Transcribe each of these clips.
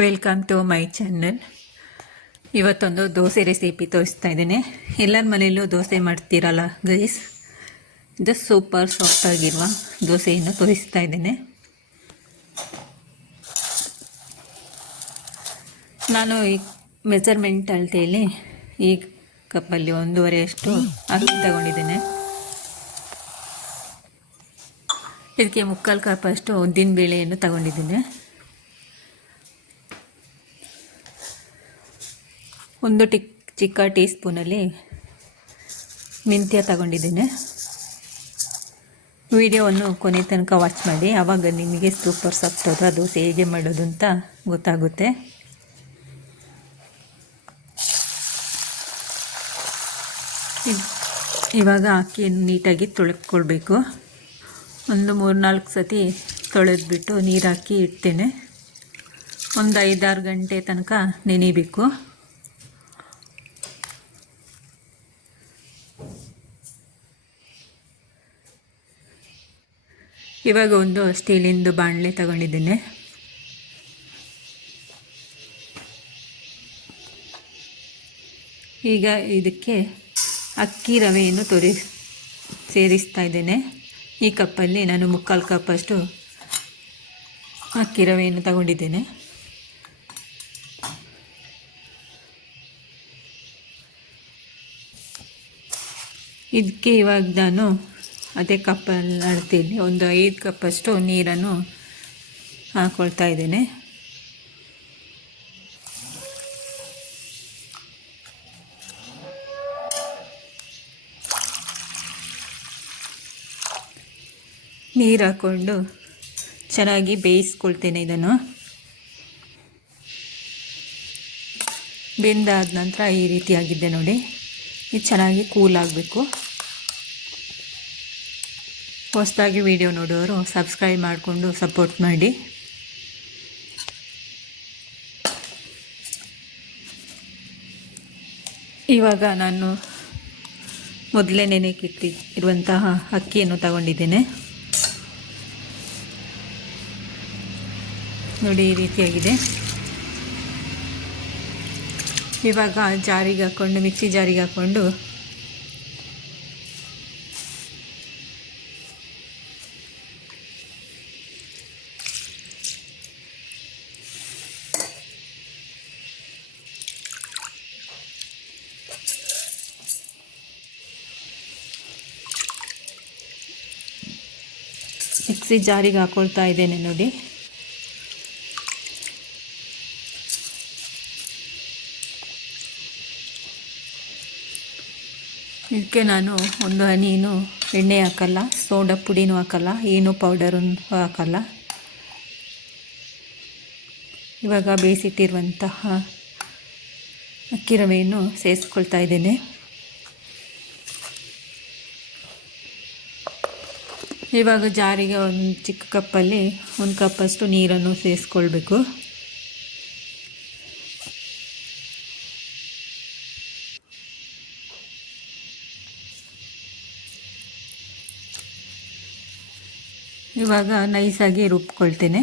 Welcome to my channel. ಇವತ್ತೊಂದು dosa recipe ತೋರಿಸ್ತಾ ಇದ್ದೇನೆ. ಎಲ್ಲರ ಮನೆಯಲ್ಲೂ ದೋಸೆ ಮಾಡ್ತೀರಲ್ಲ ಗೈಸ್, ಇದು ಸೂಪರ್ ಸಾಫ್ಟ್ ಆಗಿರುವ ದೋಸೆಯನ್ನು ತೋರಿಸ್ತಾ ಇದ್ದೇನೆ. ನಾನು ಈ ಮೆಜರ್ಮೆಂಟ್ ಅಳತೆಯಲ್ಲಿ ಈ ಕಪ್ಪಲ್ಲಿ 1.5 ಅಷ್ಟು ಅಕ್ಕಿ ತಗೊಂಡಿದ್ದೇನೆ. ಇದಕ್ಕೆ 3/4 ಕಪ್ ಅಷ್ಟು ಉದ್ದಿನ ಬೇಳೆಯನ್ನು ತಗೊಂಡಿದ್ದೇನೆ. ಒಂದು ಚಿಕ್ಕ ಟೀ ಸ್ಪೂನಲ್ಲಿ ಮೆಂತ್ಯ ತಗೊಂಡಿದ್ದೇನೆ. ವಿಡಿಯೋವನ್ನು ಕೊನೆ ತನಕ ವಾಚ್ ಮಾಡಿ, ಆವಾಗ ನಿಮಗೆ ಸೂಪರ್ ಸಾಫ್ಟ್ ದೋಸೆ ಹೇಗೆ ಮಾಡೋದು ಅಂತ ಗೊತ್ತಾಗುತ್ತೆ. ಇವಾಗ ಅಕ್ಕಿಯನ್ನು ನೀಟಾಗಿ ತೊಳೆದ್ಕೊಳ್ಬೇಕು. ಒಂದು 3-4 ಸತಿ ತೊಳೆದ್ಬಿಟ್ಟು ನೀರು ಹಾಕಿ ಇಡ್ತೇನೆ. ಒಂದು 5-6 ಗಂಟೆ ತನಕ ನೆನೆಯಬೇಕು. ಇವಾಗ ಒಂದು ಸ್ಟೀಲಿಂದು ಬಾಣಲೆ ತಗೊಂಡಿದ್ದೇನೆ. ಈಗ ಇದಕ್ಕೆ ಅಕ್ಕಿ ರವೆಯನ್ನು ಸೇರಿಸ್ತಾ ಇದ್ದೇನೆ. ಈ ಕಪ್ಪಲ್ಲಿ ನಾನು 3/4 ಕಪ್ ಅಷ್ಟು ಅಕ್ಕಿ ರವೆಯನ್ನು ತಗೊಂಡಿದ್ದೇನೆ. ಇದಕ್ಕೆ ಇವಾಗ ನಾನು ಅದೇ ಕಪ್ಪಲ್ಲಿ ಅಳತೆಯಲ್ಲಿ ಒಂದು 5 ಕಪ್ ಅಷ್ಟು ನೀರನ್ನು ಹಾಕ್ಕೊಳ್ತಾ ಇದ್ದೇನೆ. ನೀರು ಹಾಕ್ಕೊಂಡು ಚೆನ್ನಾಗಿ ಬೇಯಿಸ್ಕೊಳ್ತೇನೆ. ಇದನ್ನು ಬೆಂದಾದ ನಂತರ ಈ ರೀತಿಯಾಗಿದೆ ನೋಡಿ. ಇದು ಚೆನ್ನಾಗಿ ಕೂಲ್ ಆಗಬೇಕು. ಹೊಸದಾಗಿ ವಿಡಿಯೋ ನೋಡೋರು ಸಬ್ಸ್ಕ್ರೈಬ್ ಮಾಡಿಕೊಂಡು ಸಪೋರ್ಟ್ ಮಾಡಿ. ಇವಾಗ ನಾನು ಮೊದಲೇ ನೆನೆಕಿಟ್ಟಿರುವಂತಹ ಅಕ್ಕಿಯನ್ನು ತಗೊಂಡಿದ್ದೇನೆ. ನೋಡಿ ಈ ರೀತಿಯಾಗಿದೆ. ಇವಾಗ ಜಾರಿಗೆ ಹಾಕ್ಕೊಂಡು, ಮಿಕ್ಸಿ ಜಾರಿಗೆ ಹಾಕ್ಕೊಂಡು ಹಾಕ್ಕೊಳ್ತಾ ಇದ್ದೇನೆ ನೋಡಿ. ಇದಕ್ಕೆ ನಾನು ಒಂದು ಹನಿನೂ ಎಣ್ಣೆ ಹಾಕಲ್ಲ, ಸೋಡಾ ಪುಡಿನೂ ಹಾಕಲ್ಲ, ಏನು ಪೌಡರನ್ನು ಹಾಕಲ್ಲ. ಇವಾಗ ಬೇಯಿಸಿಟ್ಟಿರುವಂತಹ ಅಕ್ಕಿ ರವೆಯನ್ನು ಸೇರಿಸ್ಕೊಳ್ತಾ ಇದ್ದೇನೆ. ಇವಾಗ ಜಾರಿಗೆ ಒಂದು ಚಿಕ್ಕ ಕಪ್ಪಲ್ಲಿ 1 ಕಪ್ ಅಷ್ಟು ನೀರನ್ನು ಸೇರಿಸ್ಕೊಳ್ಬೇಕು. ಇವಾಗ ನೈಸಾಗಿ ರುಬ್ಕೊಳ್ತೇನೆ.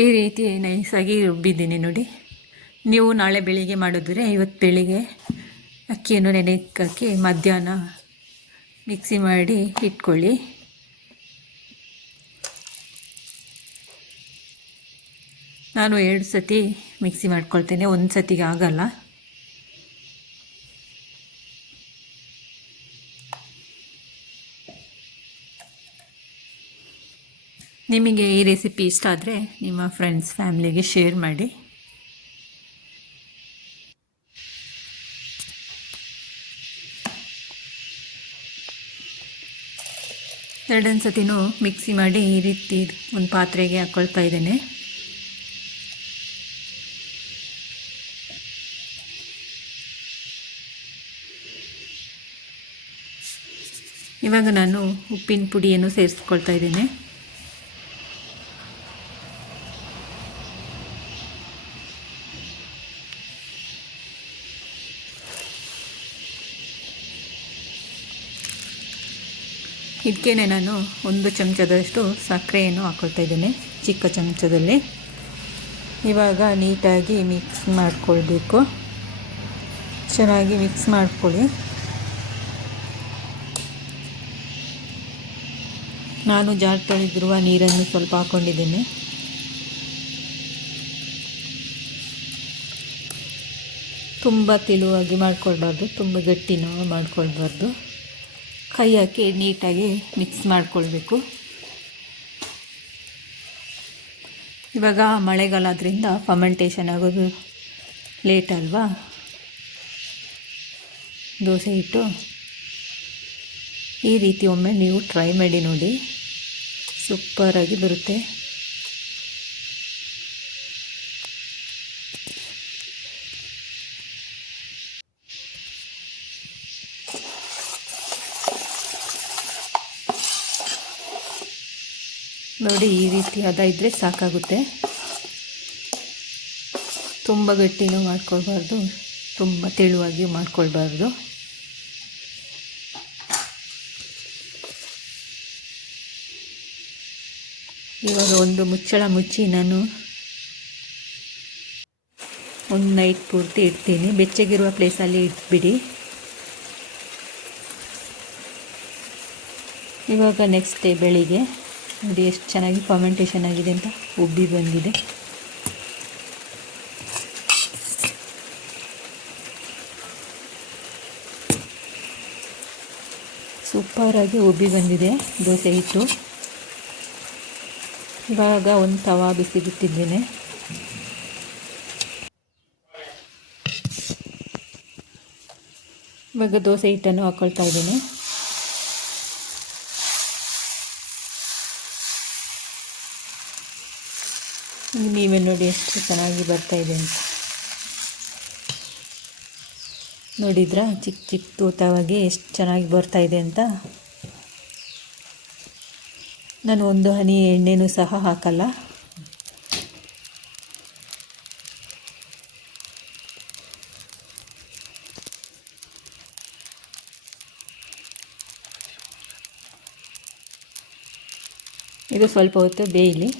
ಈ ರೀತಿ ನೈಸಾಗಿ ರುಬ್ಬಿದ್ದೀನಿ ನೋಡಿ. ನೀವು ನಾಳೆ ಬೆಳಿಗ್ಗೆ ಮಾಡಿದ್ರೆ ಇವತ್ತು ಬೆಳಿಗ್ಗೆ ಅಕ್ಕಿಯನ್ನು ನೆನೆಯಕ್ಕೆ ಹಾಕಿ ಮಧ್ಯಾಹ್ನ ಮಿಕ್ಸಿ ಮಾಡಿ ಇಟ್ಕೊಳ್ಳಿ. ನಾನು 2 ಸತಿ ಮಿಕ್ಸಿ ಮಾಡ್ಕೊಳ್ತೇನೆ, ಒಂದು ಸತಿಗೆ ಆಗಲ್ಲ. ನಿಮಗೆ ಈ ರೆಸಿಪಿ ಇಷ್ಟ ಆದರೆ ನಿಮ್ಮ ಫ್ರೆಂಡ್ಸ್ ಫ್ಯಾಮಿಲಿಗೆ ಶೇರ್ ಮಾಡಿ. ಎರಡನೇ ಸತಿನೂ ಮಿಕ್ಸಿ ಮಾಡಿ ಈ ರೀತಿ ಒಂದು ಪಾತ್ರೆಗೆ ಹಾಕ್ಕೊಳ್ತಾ ಇದ್ದೇನೆ. ಇವಾಗ ನಾನು ಉಪ್ಪಿನ ಪುಡಿಯನ್ನು ಸೇರಿಸ್ಕೊಳ್ತಾ ಇದ್ದೇನೆ. ಇದಕ್ಕೆ ನಾನು 1 ಚಮಚದಷ್ಟು ಸಕ್ಕರೆಯನ್ನು ಹಾಕ್ಕೊಳ್ತಾ ಇದ್ದೇನೆ, ಚಿಕ್ಕ ಚಮಚದಲ್ಲಿ. ಇವಾಗ ನೀಟಾಗಿ ಮಿಕ್ಸ್ ಮಾಡಿಕೊಳ್ಬೇಕು. ಚೆನ್ನಾಗಿ ಮಿಕ್ಸ್ ಮಾಡ್ಕೊಳ್ಳಿ. ನಾನು ಜಾರ್ ತೊಳೆದಿರುವ ನೀರನ್ನು ಸ್ವಲ್ಪ ಹಾಕ್ಕೊಂಡಿದ್ದೇನೆ. ತುಂಬ ತೆಳುವಾಗಿ ಮಾಡ್ಕೊಳ್ಬಾರ್ದು, ತುಂಬ ಗಟ್ಟಿನೂ ಮಾಡ್ಕೊಳ್ಬಾರ್ದು. ಕೈ ಹಾಕಿ ನೀಟಾಗಿ ಮಿಕ್ಸ್ ಮಾಡಿಕೊಳ್ಬೇಕು. ಇವಾಗ ಮಳೆಗಾಲ ಆದ್ದರಿಂದ ಫರ್ಮೆಂಟೇಷನ್ ಆಗೋದು ಲೇಟ್ ಅಲ್ವಾ ದೋಸೆ ಹಿಟ್ಟು. ಈ ರೀತಿ ಒಮ್ಮೆ ನೀವು ಟ್ರೈ ಮಾಡಿ ನೋಡಿ, ಸೂಪರಾಗಿ ಬರುತ್ತೆ. ನೋಡಿ, ಈ ರೀತಿ ಹದ ಇದ್ದರೆ ಸಾಕಾಗುತ್ತೆ. ತುಂಬ ಗಟ್ಟಿನೂ ಮಾಡ್ಕೊಳ್ಬಾರ್ದು, ತುಂಬ ತೆಳುವಾಗಿ ಮಾಡ್ಕೊಳ್ಬಾರ್ದು. ಇವಾಗ ಒಂದು ಮುಚ್ಚಳ ಮುಚ್ಚಿ ನಾನು ಒಂದು ನೈಟ್ ಪೂರ್ತಿ ಇಡ್ತೀನಿ. ಬೆಚ್ಚಗಿರುವ ಪ್ಲೇಸಲ್ಲಿ ಇಟ್ಬಿಡಿ. ಇವಾಗ ನೆಕ್ಸ್ಟ್ ಡೇ ಬೆಳಿಗ್ಗೆ ನೋಡಿ ಎಷ್ಟು ಚೆನ್ನಾಗಿ ಫರ್ಮೆಂಟೇಷನ್ ಆಗಿದೆ ಅಂತ, ಉಬ್ಬಿ ಬಂದಿದೆ. ಸೂಪರಾಗಿ ಉಬ್ಬಿ ಬಂದಿದೆ ದೋಸೆ ಹಿಟ್ಟು. ಇವಾಗ ಒಂದು ತವಾ ಬಿಸಿಗಿಟ್ಟಿದ್ದೇನೆ. ಇವಾಗ ದೋಸೆ ಹಿಟ್ಟನ್ನು ಹಾಕ್ಕೊಳ್ತಾ ಇದ್ದೇನೆ. ನೀವೇ ನೋಡಿ ಎಷ್ಟು ಚೆನ್ನಾಗಿ ಬರ್ತಾ ಇದೆ ಅಂತ. ನೋಡಿದ್ರಾ ಚಿಕ್ಕ ಚಿಕ್ಕ ತೂತವಾಗಿ ಎಷ್ಟು ಚೆನ್ನಾಗಿ ಬರ್ತಾ ಇದೆ ಅಂತ. ನಾನು ಒಂದು ಹನಿ ಎಣ್ಣೆನೂ ಸಹ ಹಾಕಲ್ಲ. ಇದು ಸ್ವಲ್ಪ ಹೊತ್ತು ಬೇಯಲಿ.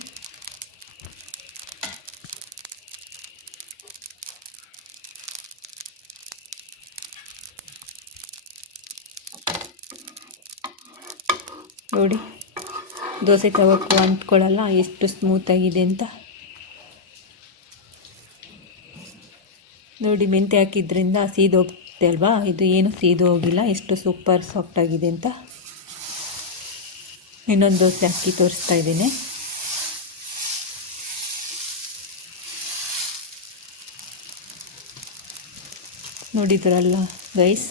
ನೋಡಿ, ದೋಸೆ ತವಕ್ಕೂ ಅಂಟ್ಕೊಳ್ಳಲ್ಲ, ಎಷ್ಟು ಸ್ಮೂತಾಗಿದೆ ಅಂತ. ನೋಡಿ, ಮೆಂತ್ಯ ಹಾಕಿದ್ರಿಂದ ಸೀದೋಗುತ್ತೆ ಅಲ್ವಾ, ಇದು ಏನು ಸೀದು ಹೋಗಿಲ್ಲ, ಎಷ್ಟು ಸೂಪರ್ ಸಾಫ್ಟಾಗಿದೆ ಅಂತ. ಇನ್ನೊಂದು ದೋಸೆ ಹಾಕಿ ತೋರಿಸ್ತಾ ಇದ್ದೀನಿ. ನೋಡಿದ್ರಲ್ಲ ಗೈಸ್,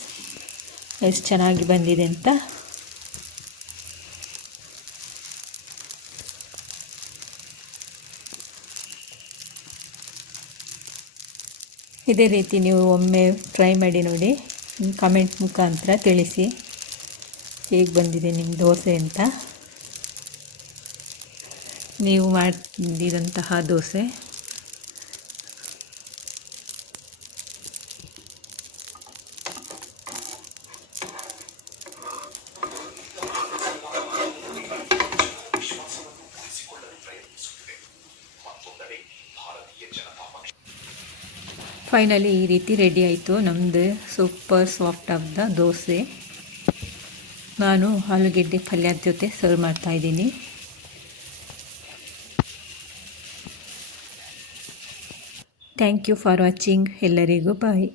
ಎಷ್ಟು ಚೆನ್ನಾಗಿ ಬಂದಿದೆ ಅಂತ. ಇದೇ ರೀತಿ ನೀವು ಒಮ್ಮೆ ಟ್ರೈ ಮಾಡಿ ನೋಡಿ, ಕಮೆಂಟ್ ಮುಖಾಂತರ ತಿಳಿಸಿ ಹೇಗೆ ಬಂದಿದೆ ನಿಮ್ಮ ದೋಸೆ ಅಂತ. ನೀವು ಮಾಡಿದಂತಹ ದೋಸೆ. ಫೈನಲಿ ಈ ರೀತಿ ರೆಡಿ ಆಯಿತು ನಮ್ಮದು ಸೂಪರ್ ಸಾಫ್ಟ್ ಆದ ದೋಸೆ. ನಾನು ಆಲೂಗೆಡ್ಡೆ ಪಲ್ಯದ ಜೊತೆ ಸರ್ವ್ ಮಾಡ್ತಾಯಿದ್ದೀನಿ. Thank you for watching. ಎಲ್ಲರಿಗೂ ಬಾಯ್.